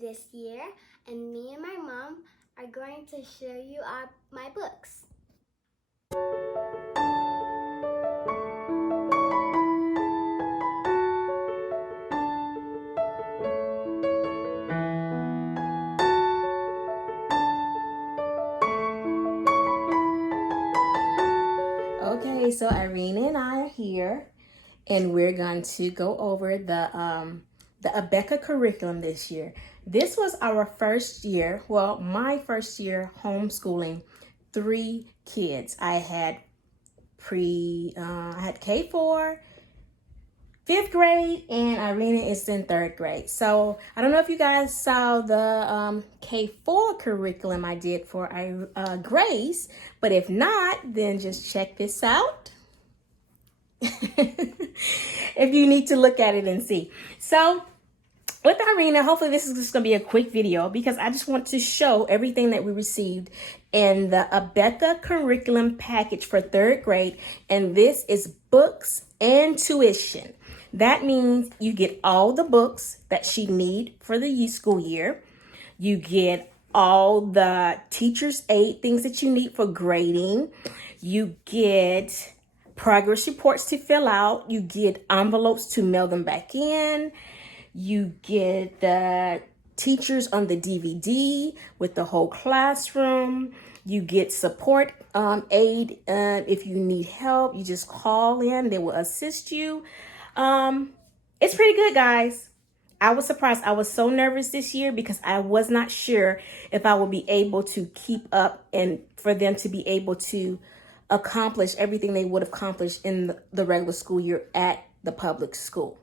this year, and me and my mom are going to show you my books. Okay, so Irena and I are here, and we're going to go over the ABEKA curriculum this year. This was our first year, well, my first year homeschooling 3 kids. I had K4, 5th grade, and Irena is in 3rd grade. So I don't know if you guys saw the K4 curriculum I did for Grace, but if not, then just check this out. If you need to look at it and see. So with Irena, hopefully this is just going to be a quick video because I just want to show everything that we received in the ABEKA curriculum package for 3rd grade. And this is books and tuition. That means you get all the books that she needs for the school year. You get all the teacher's aid things that you need for grading. You get progress reports to fill out. You get envelopes to mail them back in. You get the teachers on the DVD with the whole classroom. You get support aid. If you need help, you just call in. They will assist you. It's pretty good, guys. I was surprised. I was so nervous this year because I was not sure if I would be able to keep up and for them to be able to accomplish everything they would have accomplished in the regular school year at the public school.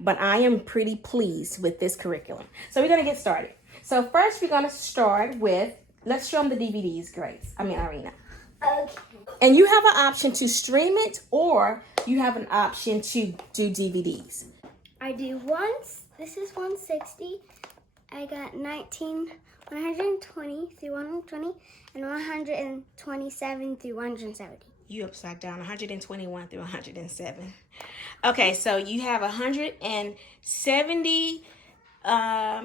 But I am pretty pleased with this curriculum. So we're going to get started. So first we're going to start with, let's show them the DVDs, Irena. Okay. And you have an option to stream it or you have an option to do DVDs. I do once. This is 160. I got 120 through 120 and 127 through 170. You upside down, 121 through 107. Okay, so you have 170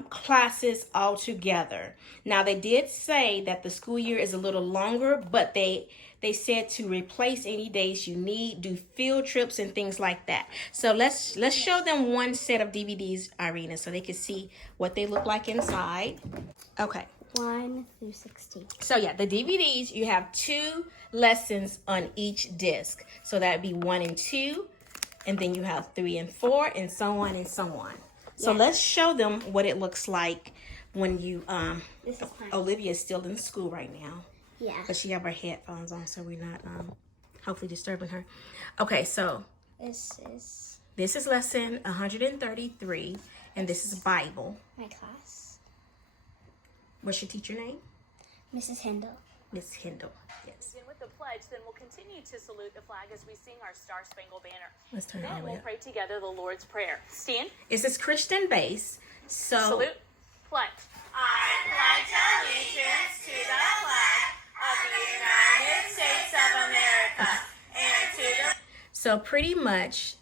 classes altogether. Now, they did say that the school year is a little longer, but they said to replace any days you need, do field trips and things like that. So let's show them one set of DVDs, Irena, so they can see what they look like inside. Okay. 1 through 16. So yeah, the DVDs, you have 2 lessons on each disc. So that'd be 1 and 2, and then you have 3 and 4, and so on and so on. So let's show them what it looks like when you Olivia's still in school right now. Yeah. But she have her headphones on, so we're not hopefully disturbing her. Okay, so This is lesson 133, and this is Bible. my class. What's your teacher name? Mrs. Hindle. Miss Hindle. Yes. With the pledge, then we'll continue to salute the flag as we sing our Star Spangled Banner. Let's turn it all Then the way we'll up. pray together the Lord's Prayer. Stand. It says Christian base. So Salute. Pledge. I pledge allegiance to the flag of the United States of America and to the So pretty much,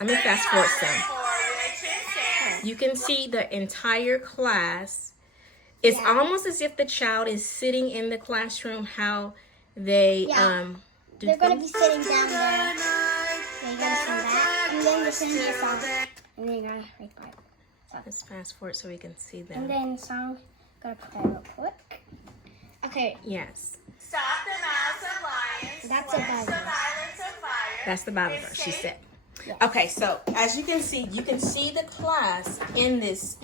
let me fast forward some. for which it stands. You can see the entire class. It's almost as if the child is sitting in the classroom, how they do They're going to be things. sitting down there. They're going to sing that. And then they're singing a song. And then you're going to read the Bible. Let's fast forward so we can see And them. then the song, got to put that real quick. Okay. Yes, Stop the mouths of lions. That's a quench Bible. the violence of fire. that's the Bible verse, she said. Yes. Okay, so as you can see the class in this.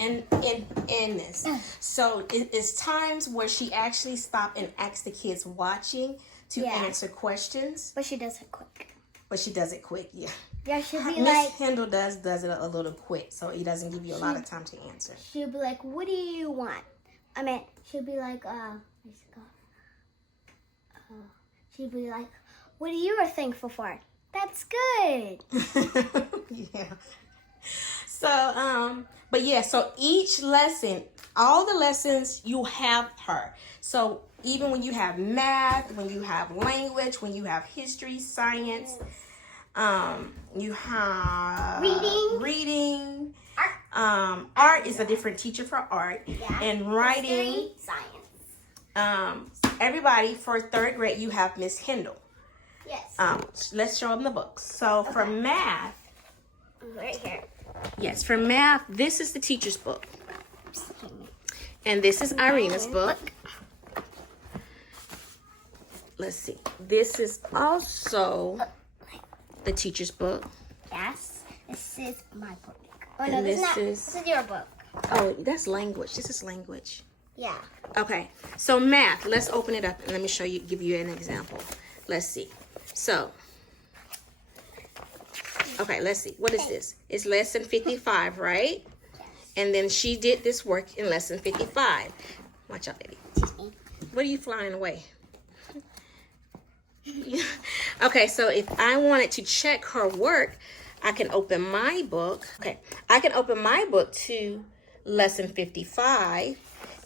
So it's times where she actually stopped and asked the kids watching to answer questions, But she does it quick. but she does it quick. Yeah, Yeah, she'll be Miss like, Hindle does it a little quick, so it doesn't give you a lot of time to answer. she'll be like, what do you want? She'll be like, where's it go? She'll be like, what are you thankful for? That's good. Yeah. So, but yeah, so each lesson, all the lessons, you have her. So even when you have math, when you have language, when you have history, science, you have Reading. reading, Art is a different teacher for art. Yeah. And writing, History, science. everybody for 3rd grade, you have Miss Kendall. Yes. Let's show them the books. So for math, Right here. yes, for math, this is the teacher's book. And this is Irena's book. Let's see. This is also the teacher's book. Yes. This is my book. Oh, And no, this this is your book. Oh, that's language. This is language. Yeah. Okay. So math, let's open it up and let me show you, give you an example. Let's see. So, okay, let's see. What is this? It's lesson 55, right? Yes. And then she did this work in lesson 55. Watch out, baby. What are you flying away? Okay, so if I wanted to check her work, I can open my book. Okay, I can open my book to lesson 55, and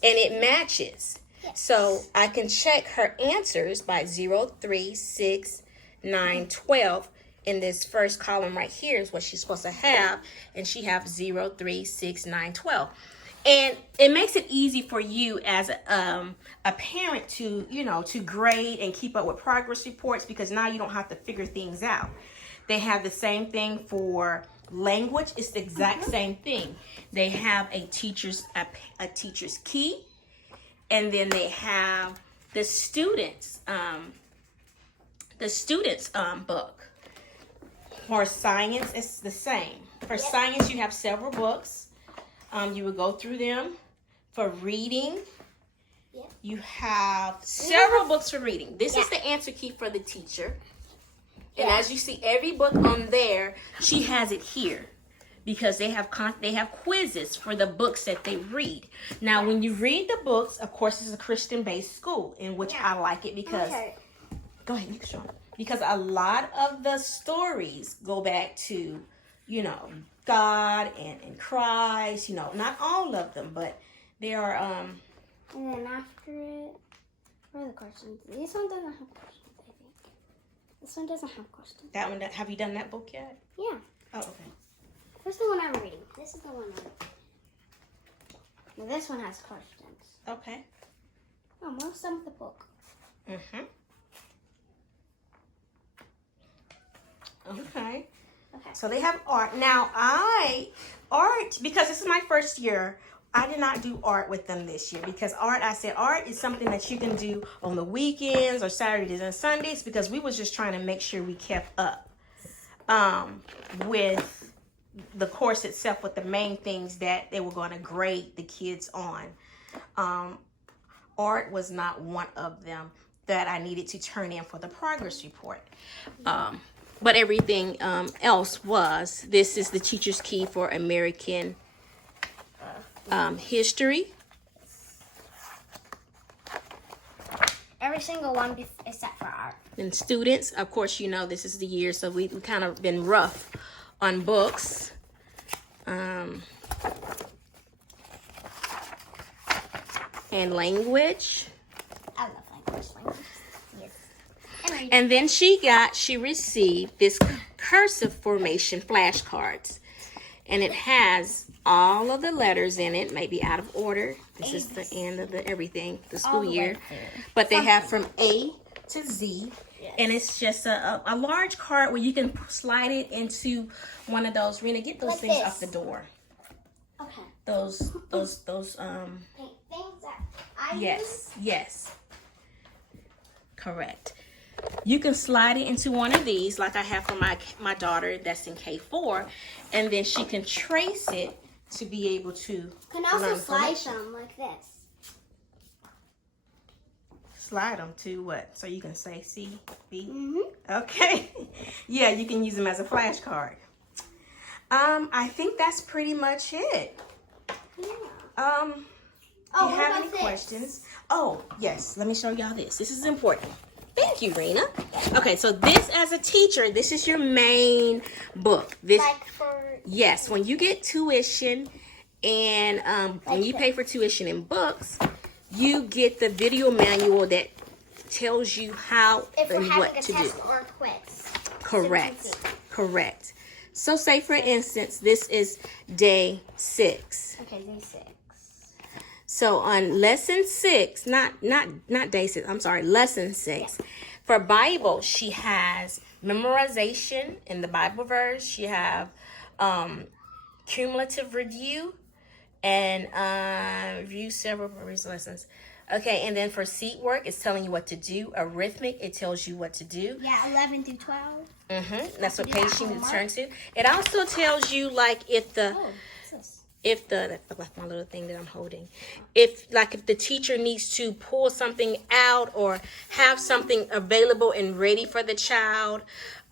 it matches. Yes. So I can check her answers by 0, 3, 6, 9, 12. In this first column right here is what she's supposed to have, and she have 0, 3, 6, 9, 12. And it makes it easy for you as a parent to, to grade and keep up with progress reports, because now you don't have to figure things out. They have the same thing for language. It's the exact same thing. They have a teacher's key, and then they have the students' book. For science, it's the same. For science, you have several books. You would go through them. For reading, you have several books for reading. This is the answer key for the teacher. And as you see, every book on there, she has it here, because they have quizzes for the books that they read. Now, when you read the books, of course, it's a Christian-based school, in which I like it because, go ahead, you can show them. Because a lot of the stories go back to, God and Christ, not all of them, but there are, And then after it, where are the questions? This one doesn't have questions, I think. This one doesn't have questions. that one, have you done that book yet? Yeah. Oh, okay. This is the one I'm reading. This is the one I'm reading. Now, this one has questions. Okay. Oh, most of the book. Mm-hmm. Okay. Okay. So they have art. Now, because this is my first year, I did not do art with them this year, because art is something that you can do on the weekends or Saturdays and Sundays, because we was just trying to make sure we kept up with the course itself, with the main things that they were going to grade the kids on. Art was not one of them that I needed to turn in for the progress report. But everything else was. This is the teacher's key for American history. Every single one except for art. And students, of course, this is the year, so we've kind of been rough on books. And language. I love language. Yes. And then she received this cursive formation flashcards. And it has all of the letters in it, maybe out of order. This is the end of the school year. But they have from A to Z. Yes. And it's just a large card where you can slide it into one of those. Rena, get those Like things this. off the door. Okay. Those Things that I use. Yes. Correct. You can slide it into one of these, like I have for my daughter that's in K4, and then she can trace it to be able to Can also learn slide information. them like this. Slide them to what? So you can say C, B? Mm-hmm. Okay. Yeah, you can use them as a flashcard. I think that's pretty much it. Yeah. Do you what have about any this? questions? Oh, yes. Let me show y'all this. This is important. Thank you, Rena. Okay, so this, as a teacher, this is your main book. This, Like for yes, when you get tuition and when you pay for tuition in books, you get the video manual that tells you how if we're and having what a to do. test or a quiz. Correct. So we can see. Correct. So say for instance, this is day 6. Okay, day 6. So on lesson 6, not day 6, I'm sorry, lesson 6. For Bible, she has memorization in the Bible verse. She have cumulative review and review several previous lessons. Okay, and then for seat work, it's telling you what to do. Arithmetic, it tells you what to do. Yeah, 11 through 12. That's what page she needs to turn to. It also tells you like if the that's my little thing that I'm holding. If the teacher needs to pull something out or have something available and ready for the child.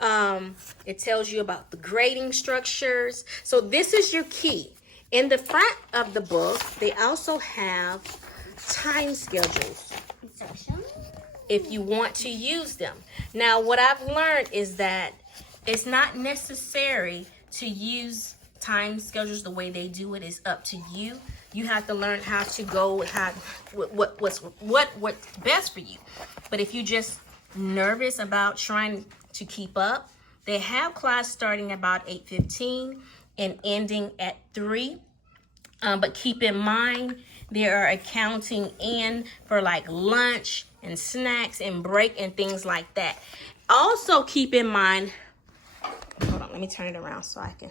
It tells you about the grading structures. So this is your key. In the front of the book, they also have time schedules if you want to use them. Now, what I've learned is that it's not necessary to use time schedules the way they do it. Is up to you. You have to learn how to go what's best for you. But if you're just nervous about trying to keep up, they have class starting about 8:15 and ending at 3. But keep in mind, they are accounting in for like lunch and snacks and break and things like that. Also keep in mind, hold on, let me turn it around so I can.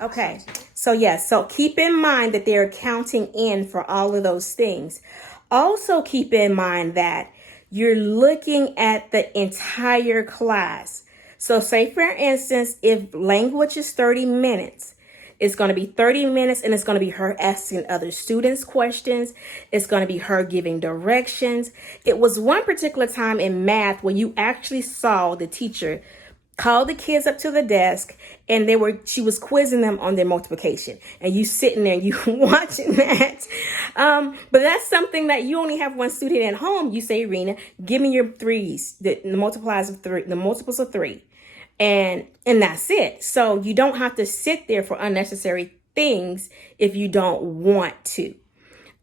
Okay, so keep in mind that they're accounting in for all of those things. Also keep in mind that you're looking at the entire class. So say for instance, if language is 30 minutes, it's going to be 30 minutes and it's going to be her asking other students questions. It's going to be her giving directions. It was one particular time in math where you actually saw the teacher call the kids up to the desk and she was quizzing them on their multiplication, and you sitting there and you watching that. But that's something that you only have one student at home. You say, Irena, give me your threes, the multiplies of 3, the multiples of 3. And that's it. So you don't have to sit there for unnecessary things if you don't want to.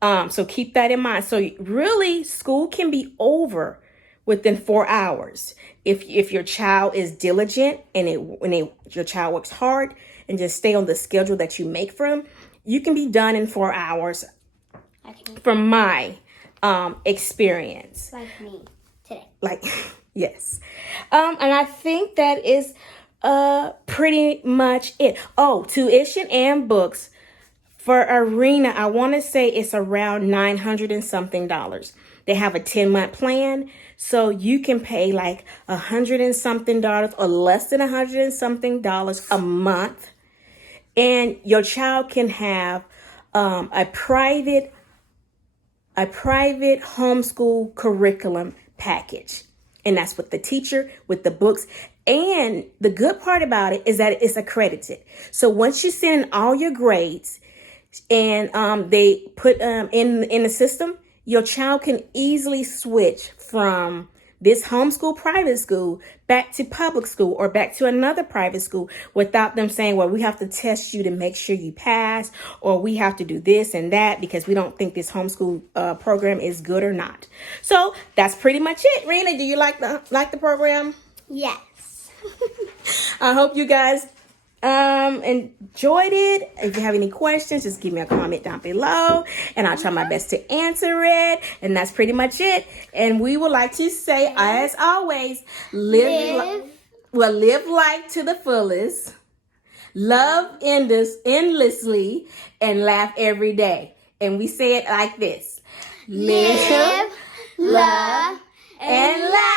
So keep that in mind. So really, school can be over within 4 hours if your child is diligent and your child works hard and just stay on the schedule that you make for them. You can be done in 4 hours. From my experience. Like me today. Yes. And I think that is pretty much it. Oh, tuition and books for Irena, I want to say it's around $900 and something. They have a 10-month plan, so you can pay like $100 and something or less than $100 and something a month, and your child can have a private homeschool curriculum package. And that's with the teacher, with the books. And the good part about it is that it's accredited. So once you send in all your grades and they put in the system, your child can easily switch from this homeschool private school back to public school or back to another private school without them saying, well, we have to test you to make sure you pass, or we have to do this and that because we don't think this homeschool program is good or not. So that's pretty much it. Irena, do you like the program? Yes. I hope you guys enjoyed it. If you have any questions, just give me a comment down below and I'll try my best to answer it. And that's pretty much it. And we would like to say, as always, live life to the fullest, love endlessly, and laugh every day. And we say it like this: live, love, and laugh.